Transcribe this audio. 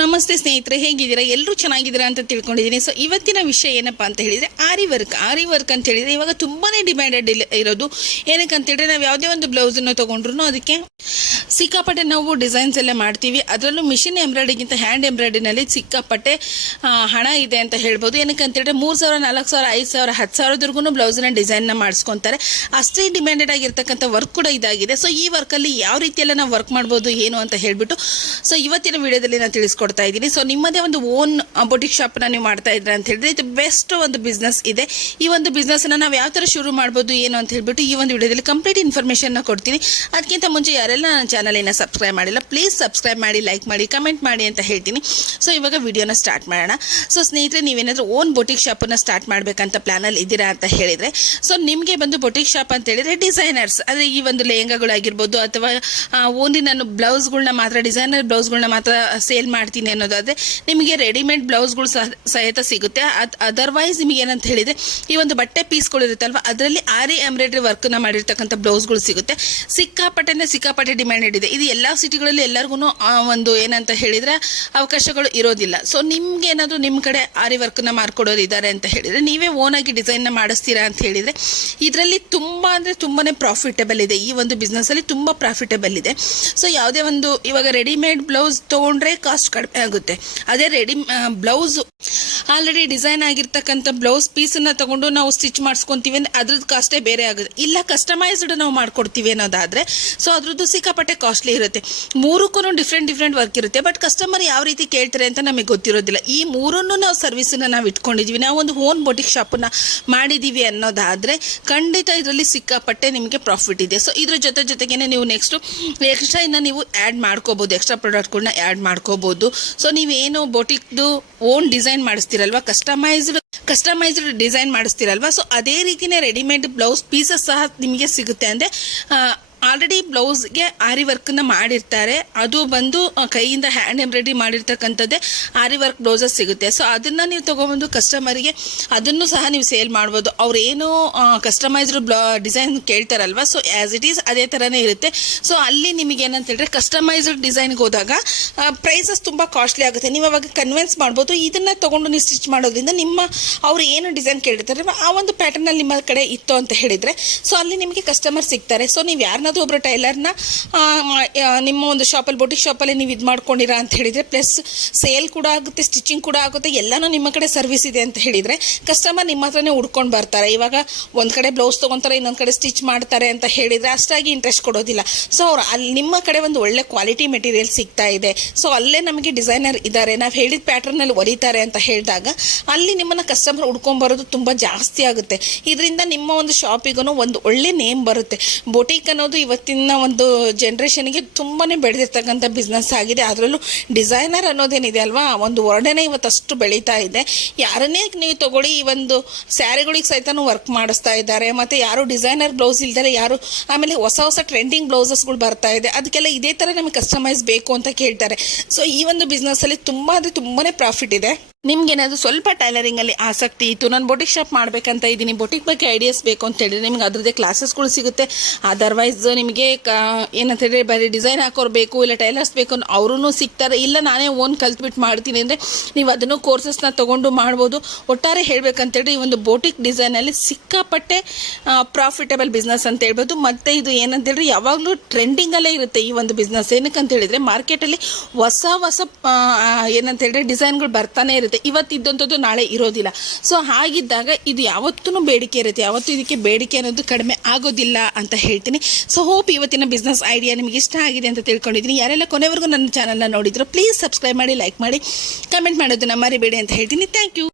ನಮಸ್ತೆ ಸ್ನೇಹಿತರೆ, ಹೇಗಿದ್ದೀರಾ? ಎಲ್ಲರೂ ಚೆನ್ನಾಗಿದ್ದೀರಾ ಅಂತ ತಿಳ್ಕೊಂಡಿದ್ದೀನಿ. ಸೊ ಇವತ್ತಿನ ವಿಷಯ ಏನಪ್ಪಾ ಅಂತ ಹೇಳಿದ್ರೆ ಆರಿ ವರ್ಕ್ ಅಂತ ಹೇಳಿದ್ರೆ ಇವಾಗ ತುಂಬಾನೇ ಡಿಮ್ಯಾಂಡೆಡ್ ಇರೋದು. ಏನಕ್ಕೆ ಅಂತ ಹೇಳಿದ್ರೆ ನಾವು ಯಾವುದೇ ಒಂದು ಬ್ಲೌಸ್ ಅನ್ನು ತಗೊಂಡ್ರು ಅದಕ್ಕೆ ಸಿಕ್ಕಾಪಟ್ಟೆ ನಾವು ಡಿಸೈನ್ಸ್ ಎಲ್ಲ ಮಾಡ್ತೀವಿ. ಅದರಲ್ಲೂ ಮಿಷಿನ್ ಎಂಬ್ರಾಯ್ಡಿಗಿಂತ ಹ್ಯಾಂಡ್ ಎಂಬ್ರಾಯ್ಡಿನಲ್ಲಿ ಸಿಕ್ಕಾಪಟ್ಟೆ ಹಣ ಇದೆ ಅಂತ ಹೇಳ್ಬೋದು. ಏನಕ್ಕೆ ಅಂತ ಹೇಳಿದ್ರೆ 3,000, 4,000, 5,000, 10,000 ಬ್ಲೌಸ್ನ ಡಿಸೈನ್ನ ಮಾಡಿಸ್ಕೊತಾರೆ. ಅಷ್ಟೇ ಡಿಮ್ಯಾಂಡೆಡ್ ಆಗಿರ್ತಕ್ಕಂಥ ವರ್ಕ್ ಕೂಡ ಇದಾಗಿದೆ. ಸೊ ಈ ವರ್ಕಲ್ಲಿ ಯಾವ ರೀತಿಯೆಲ್ಲ ನಾವು ವರ್ಕ್ ಮಾಡ್ಬೋದು ಏನು ಅಂತ ಹೇಳ್ಬಿಟ್ಟು ಸೊ ಇವತ್ತಿನ ವಿಡಿಯೋದಲ್ಲಿ ನಾನು ತಿಳಿಸ್ಕೊಡ್ತಾ ಇದ್ದೀನಿ. ಸೊ ನಿಮ್ಮದೇ ಒಂದು ಓನ್ ಬೊಟಿಕ್ ಶಾಪ್ನ ನೀವು ಮಾಡ್ತಾ ಇದ್ರ ಅಂತ ಹೇಳಿದ್ರೆ ಇದು ಬೆಸ್ಟ್ ಒಂದು ಬಿಸ್ನೆಸ್ ಇದೆ. ಈ ಒಂದು ಬಿಸ್ನೆಸ್ನ ನಾವು ಯಾವ ಥರ ಶುರು ಮಾಡ್ಬೋದು ಏನು ಅಂತ ಹೇಳ್ಬಿಟ್ಟು ಈ ಒಂದು ವಿಡಿಯೋದಲ್ಲಿ ಕಂಪ್ಲೀಟ್ ಇನ್ಫಾರ್ಮೇಷನ್ನ ಕೊಡ್ತೀನಿ. ಅದಕ್ಕಿಂತ ಮುಂಚೆ ಯಾರೆಲ್ಲ ನನ್ನ ಚಾನಲಿನ ಸಬ್ಸ್ಕ್ರೈಬ್ ಮಾಡಿಲ್ಲ ಪ್ಲೀಸ್ ಸಬ್ಸ್ಕ್ರೈಬ್ ಮಾಡಿ, ಲೈಕ್ ಮಾಡಿ, ಕಮೆಂಟ್ ಮಾಡಿ ಅಂತ ಹೇಳ್ತೀನಿ. ಸೊ ಇವಾಗ ವಿಡಿಯೋನ ಸ್ಟಾರ್ಟ್ ಮಾಡೋಣ. ಸೊ ಸ್ನೇಹಿತರೆ, ನೀವೇನಾದರೂ ಓನ್ ಬೊಟಿಕ್ ಶಾಪನ್ನು ಸ್ಟಾರ್ಟ್ ಮಾಡಬೇಕಂತ ಪ್ಲಾನಲ್ಲಿ ಇದ್ದೀರಾ ಅಂತ ಹೇಳಿದರೆ ಸೊ ನಿಮಗೆ ಬಂದು ಬೊಟಿಕ್ ಶಾಪ್ ಅಂತ ಹೇಳಿದ್ರೆ ಡಿಸೈನರ್ಸ್ ಅಂದರೆ ಈ ಒಂದು ಲೆಹಂಗಾಗಳಾಗಿರ್ಬೋದು ಅಥವಾ ಓನ್ಲಿ ನಾನು ಬ್ಲೌಸ್ಗಳನ್ನ ಮಾತ್ರ ಡಿಸೈನರ್ ಬ್ಲೌಸ್ಗಳನ್ನ ಮಾತ್ರ ಸೇಲ್ ಮಾಡ್ತೀನಿ ಅನ್ನೋದಾದರೆ ನಿಮಗೆ ರೆಡಿಮೇಡ್ ಬ್ಲೌಸ್ಗಳು ಸಹಿತ ಸಿಗುತ್ತೆ. ಅದರ್ವೈಸ್ ನಿಮಗೆ ಏನಂತ ಹೇಳಿದರೆ ಈ ಒಂದು ಬಟ್ಟೆ ಪೀಸ್ಗಳು ಇರುತ್ತಲ್ವ ಅದರಲ್ಲಿ ಆರಿ ಎಂಬ್ರಾಯ್ಡ್ರಿ ವರ್ಕ್ನ ಮಾಡಿರ್ತಕ್ಕಂಥ ಬ್ಲೌಸ್ಗಳು ಸಿಗುತ್ತೆ. ಸಿಕ್ಕಾಪಟ್ಟೆ ಡಿಮ್ಯಾಂಡೆಡ್ ಇದೆ. ಇದು ಎಲ್ಲ ಸಿಟಿಗಳಲ್ಲಿ ಎಲ್ಲರಿಗೂ ಒಂದು ಏನಂತ ಹೇಳಿದರೆ ಅವಕಾಶಗಳು ಇರೋದಿಲ್ಲ. ಸೊ ನಿಮ್ಗೆ ಏನಾದರೂ ನಿಮ್ಮ ಕಡೆ ಆರಿ ವರ್ಕ್ನ ಮಾಡ್ಕೊಡೋರು ಇದ್ದಾರೆ ಅಂತ ಹೇಳಿದರೆ ನೀವೇ ಓನಾಗಿ ಡಿಸೈನ್ನ ಮಾಡಿಸ್ತೀರಾ ಅಂತ ಹೇಳಿದರೆ ಇದರಲ್ಲಿ ತುಂಬ ಅಂದರೆ ತುಂಬಾ ಪ್ರಾಫಿಟಬಲ್ ಇದೆ. ಈ ಒಂದು ಬಿಸ್ನೆಸ್ಸಲ್ಲಿ ತುಂಬ ಪ್ರಾಫಿಟಬಲ್ ಇದೆ. ಸೊ ಯಾವುದೇ ಒಂದು ಇವಾಗ ರೆಡಿಮೇಡ್ ಬ್ಲೌಸ್ ತೊಗೊಂಡ್ರೆ ಕಾಸ್ಟ್ ಕಡಿಮೆ ಆಗುತ್ತೆ. ಅದೇ ಬ್ಲೌಸ್ ಆಲ್ರೆಡಿ ಡಿಸೈನ್ ಆಗಿರ್ತಕ್ಕಂಥ ಬ್ಲೌಸ್ ಪೀಸನ್ನು ತಗೊಂಡು ನಾವು ಸ್ಟಿಚ್ ಮಾಡಿಸ್ಕೊತೀವಿ ಅಂದರೆ ಅದ್ರದ್ದು ಕಾಸ್ಟೇ ಬೇರೆ ಆಗುತ್ತೆ. ಇಲ್ಲ ಕಸ್ಟಮೈಸ್ಡ್ ನಾವು ಮಾಡ್ಕೊಡ್ತೀವಿ ಅನ್ನೋದಾದರೆ ಸೊ ಅದ್ರದ್ದು ಸಿಕ್ಕಾಪಟ್ಟೆ ಕಾಸ್ಟ್ಲಿ ಇರುತ್ತೆ. ಮೂರಕ್ಕೂ ಡಿಫ್ರೆಂಟ್ ವರ್ಕ್ ಇರುತ್ತೆ. ಬಟ್ ಕಸ್ಟಮರ್ ಯಾವ ರೀತಿ ಕೇಳ್ತಾರೆ ಅಂತ ನಮಗೆ ಗೊತ್ತಿರೋದಿಲ್ಲ. ಈ ಮೂರನ್ನು ನಾವು ಸರ್ವಿಸನ್ನು ನಾವು ಇಟ್ಕೊಂಡಿದ್ದೀವಿ, ನಾವು ಒಂದು ಓನ್ ಬೊಟಿಕ್ ಶಾಪನ್ನು ಮಾಡಿದ್ದೀವಿ ಅನ್ನೋದಾದರೆ ಖಂಡಿತ ಇದರಲ್ಲಿ ಸಿಕ್ಕಾಪಟ್ಟೆ ನಿಮಗೆ ಪ್ರಾಫಿಟ್ ಇದೆ. ಸೊ ಇದ್ರ ಜೊತೆಗೇನೆ ನೀವು ನೆಕ್ಸ್ಟು ಎಕ್ಸ್ಟ್ರಾ ಇನ್ನು ನೀವು ಆ್ಯಡ್ ಮಾಡ್ಕೋಬೋದು, ಎಕ್ಸ್ಟ್ರಾ ಪ್ರಾಡಕ್ಟ್ಗಳನ್ನ ಆ್ಯಡ್ ಮಾಡ್ಕೋಬೋದು. ಸೊ ನೀವೇನು ಬೊಟಿಕ್ದು ಓನ್ ಡಿಸೈನ್ ಮಾಡಿಸ್ತೀರಲ್ವ, ಕಸ್ಟಮೈಸ್ಡ್ ಡಿಸೈನ್ ಮಾಡಿಸ್ತೀರಲ್ವ, ಸೊ ಅದೇ ರೀತಿಯೇ ರೆಡಿಮೇಡ್ ಬ್ಲೌಸ್ ಪೀಸಸ್ ಸಹ ನಿಮಗೆ ಸಿಗುತ್ತೆ. ಅಂದರೆ ಆಲ್ರೆಡಿ ಬ್ಲೌಸ್ಗೆ ಆರಿ ವರ್ಕ್ನ ಮಾಡಿರ್ತಾರೆ, ಅದು ಬಂದು ಕೈಯಿಂದ ಹ್ಯಾಂಡ್ ಎಂಬ್ರಾಯ್ಡ್ರಿ ಮಾಡಿರ್ತಕ್ಕಂಥದ್ದೇ ಆರಿ ವರ್ಕ್ ಬ್ಲೌಸಸ್ ಸಿಗುತ್ತೆ. ಸೊ ಅದನ್ನು ನೀವು ತೊಗೊಬಂದು ಕಸ್ಟಮರಿಗೆ ಅದನ್ನು ಸಹ ನೀವು ಸೇಲ್ ಮಾಡ್ಬೋದು. ಅವ್ರೇನು ಕಸ್ಟಮೈಸ್ಡ್ ಡಿಸೈನ್ ಕೇಳ್ತಾರಲ್ವ, ಸೊ ಆ್ಯಸ್ ಇಟ್ ಈಸ್ ಅದೇ ಥರನೇ ಇರುತ್ತೆ. ಸೊ ಅಲ್ಲಿ ನಿಮಗೆ ಏನಂತ ಹೇಳಿದ್ರೆ ಕಸ್ಟಮೈಸ್ಡ್ ಡಿಸೈನ್ಗೆ ಹೋದಾಗ ಪ್ರೈಸಸ್ ತುಂಬ ಕಾಸ್ಟ್ಲಿ ಆಗುತ್ತೆ. ನೀವು ಅವಾಗ ಕನ್ವಿನ್ಸ್ ಮಾಡ್ಬೋದು. ಇದನ್ನು ತೊಗೊಂಡು ನೀವು ಸ್ಟಿಚ್ ಮಾಡೋದ್ರಿಂದ ಅವ್ರು ಏನು ಡಿಸೈನ್ ಕೇಳಿರ್ತಾರೆ ಆ ಒಂದು ಪ್ಯಾಟರ್ನಲ್ಲಿ ನಿಮ್ಮ ಕಡೆ ಇತ್ತು ಅಂತ ಹೇಳಿದರೆ ಸೊ ಅಲ್ಲಿ ನಿಮಗೆ ಕಸ್ಟಮರ್ ಸಿಗ್ತಾರೆ. ಸೊ ನೀವು ಯಾರನ್ನ ಒಬ್ಬರು ಟೈಲರ್ನ ನಿಮ್ಮ ಒಂದು ಶಾಪಲ್ಲಿ ಬೊಟಿಕ್ ಶಾಪಲ್ಲಿ ನೀವು ಇದು ಮಾಡ್ಕೊಂಡಿರಾ ಅಂತ ಹೇಳಿದರೆ ಪ್ಲಸ್ ಸೇಲ್ ಕೂಡ ಆಗುತ್ತೆ, ಸ್ಟಿಚಿಂಗ್ ಕೂಡ ಆಗುತ್ತೆ, ಎಲ್ಲನೂ ನಿಮ್ಮ ಕಡೆ ಸರ್ವಿಸ್ ಇದೆ ಅಂತ ಹೇಳಿದರೆ ಕಸ್ಟಮರ್ ನಿಮ್ಮ ಹತ್ರನೇ ಹುಡ್ಕೊಂಡು ಬರ್ತಾರೆ. ಇವಾಗ ಒಂದು ಕಡೆ ಬ್ಲೌಸ್ ತೊಗೊತಾರೆ, ಇನ್ನೊಂದು ಕಡೆ ಸ್ಟಿಚ್ ಮಾಡ್ತಾರೆ ಅಂತ ಹೇಳಿದರೆ ಅಷ್ಟಾಗಿ ಇಂಟ್ರೆಸ್ಟ್ ಕೊಡೋದಿಲ್ಲ. ಸೊ ಅವ್ರು ಅಲ್ಲಿ ನಿಮ್ಮ ಕಡೆ ಒಂದು ಒಳ್ಳೆ ಕ್ವಾಲಿಟಿ ಮೆಟೀರಿಯಲ್ ಸಿಗ್ತಾ ಇದೆ, ಸೊ ಅಲ್ಲೇ ನಮಗೆ ಡಿಸೈನರ್ ಇದ್ದಾರೆ, ನಾವು ಹೇಳಿದ ಪ್ಯಾಟರ್ನಲ್ಲಿ ಹೊಲಿತಾರೆ ಅಂತ ಹೇಳಿದಾಗ ಅಲ್ಲಿ ನಿಮ್ಮನ್ನು ಕಸ್ಟಮರ್ ಹುಡ್ಕೊಂಬರೋದು ತುಂಬ ಜಾಸ್ತಿ ಆಗುತ್ತೆ. ಇದರಿಂದ ನಿಮ್ಮ ಒಂದು ಶಾಪಿಗೂ ಒಂದು ಒಳ್ಳೆ ನೇಮ್ ಬರುತ್ತೆ. ಬೊಟಿಕ್ ಅನ್ನೋದು ಇವತ್ತಿನ ಒಂದು ಜನ್ರೇಷನ್ಗೆ ತುಂಬಾ ಬೆಳೆದಿರ್ತಕ್ಕಂಥ ಬಿಸ್ನೆಸ್ ಆಗಿದೆ. ಅದರಲ್ಲೂ ಡಿಸೈನರ್ ಅನ್ನೋದೇನಿದೆ ಅಲ್ವಾ, ಒಂದು ವರ್ಡನೆ ಇವತ್ತಷ್ಟು ಬೆಳೀತಾ ಇದೆ. ಯಾರನ್ನೇ ನೀವು ತಗೊಳ್ಳಿ, ಈ ಒಂದು ಸ್ಯಾರಿಗಳಿಗೆ ಸಹಿತನೂ ವರ್ಕ್ ಮಾಡಿಸ್ತಾ ಇದ್ದಾರೆ. ಮತ್ತು ಯಾರು ಡಿಸೈನರ್ ಬ್ಲೌಸ್ ಇಲ್ದರೆ ಯಾರು, ಆಮೇಲೆ ಹೊಸ ಟ್ರೆಂಡಿಂಗ್ ಬ್ಲೌಸಸ್ಗಳು ಬರ್ತಾ ಇದೆ, ಅದಕ್ಕೆಲ್ಲ ಇದೇ ಥರ ನಮಗೆ ಕಸ್ಟಮೈಸ್ ಬೇಕು ಅಂತ ಕೇಳ್ತಾರೆ. ಸೊ ಈ ಒಂದು ಬಿಸ್ನೆಸ್ಸಲ್ಲಿ ತುಂಬ ಅಂದರೆ ತುಂಬಾ ಪ್ರಾಫಿಟ್ ಇದೆ. ನಿಮ್ಗೇನಾದರೂ ಸ್ವಲ್ಪ ಟೈಲರಿಂಗಲ್ಲಿ ಆಸಕ್ತಿ ಇತ್ತು, ನಾನು ಬೊಟಿಕ್ ಶಾಪ್ ಮಾಡಬೇಕಂತ ಇದ್ದೀನಿ, ಬೊಟಿಕ್ ಬಗ್ಗೆ ಐಡಿಯಾಸ್ ಬೇಕು ಅಂತ ಹೇಳಿದ್ರೆ ನಿಮ್ಗೆ ಅದರದ್ದೇ ಕ್ಲಾಸಸ್ಗಳು ಸಿಗುತ್ತೆ. ಅದರ್ವೈಸ್ ನಿಮಗೆ ಏನಂತ ಹೇಳಿದ್ರೆ ಬರೀ ಡಿಸೈನ್ ಹಾಕೋರು ಬೇಕು, ಇಲ್ಲ ಟೈಲರ್ಸ್ ಬೇಕು ಅವರೂ ಸಿಗ್ತಾರೆ. ಇಲ್ಲ ನಾನೇ ಓನ್ ಕಲ್ತ್ಬಿಟ್ಟು ಮಾಡ್ತೀನಿ ಅಂದರೆ ನೀವು ಅದನ್ನು ಕೋರ್ಸಸ್ನ ತೊಗೊಂಡು ಮಾಡ್ಬೋದು. ಒಟ್ಟಾರೆ ಹೇಳಬೇಕಂತೇಳಿ ಈ ಒಂದು ಬೊಟಿಕ್ ಡಿಸೈನಲ್ಲಿ ಸಿಕ್ಕಾಪಟ್ಟೆ ಪ್ರಾಫಿಟಬಲ್ ಬಿಸ್ನೆಸ್ ಅಂತ ಹೇಳ್ಬೋದು. ಮತ್ತು ಇದು ಏನಂತೇಳಿದ್ರೆ ಯಾವಾಗಲೂ ಟ್ರೆಂಡಿಂಗಲ್ಲೇ ಇರುತ್ತೆ ಈ ಒಂದು ಬಿಸ್ನೆಸ್. ಏನಕ್ಕಂತ ಹೇಳಿದರೆ ಮಾರ್ಕೆಟಲ್ಲಿ ಹೊಸ ಏನಂತ ಹೇಳಿದ್ರೆ ಡಿಸೈನ್ಗಳು ಬರ್ತಾನೆ ಇರುತ್ತೆ. ಇವತ್ತಿದ್ದಂಥದ್ದು ನಾಳೆ ಇರೋದಿಲ್ಲ. ಸೊ ಹಾಗಿದ್ದಾಗ ಇದು ಯಾವತ್ತೂ ಬೇಡಿಕೆ ಇರುತ್ತೆ, ಯಾವತ್ತೂ ಇದಕ್ಕೆ ಬೇಡಿಕೆ ಅನ್ನೋದು ಕಡಿಮೆ ಆಗೋದಿಲ್ಲ ಅಂತ ಹೇಳ್ತೀನಿ. ಸೊ ಹೋಪ್ ಇವತ್ತಿನ ಬಿಸ್ನೆಸ್ ಐಡಿಯಾ ನಿಮಗೆ ಇಷ್ಟ ಆಗಿದೆ ಅಂತ ತಿಳ್ಕೊಂಡಿದ್ದೀನಿ. ಯಾರೆಲ್ಲ ಕೊನೆವರೆಗೂ ನನ್ನ ಚಾನಲ್ನ ನೋಡಿದ್ರು ಪ್ಲೀಸ್ ಸಬ್ಸ್ಕ್ರೈಬ್ ಮಾಡಿ, ಲೈಕ್ ಮಾಡಿ, ಕಮೆಂಟ್ ಮಾಡೋದನ್ನ ಮರಿಬೇಡಿ ಅಂತ ಹೇಳ್ತೀನಿ. Thank you.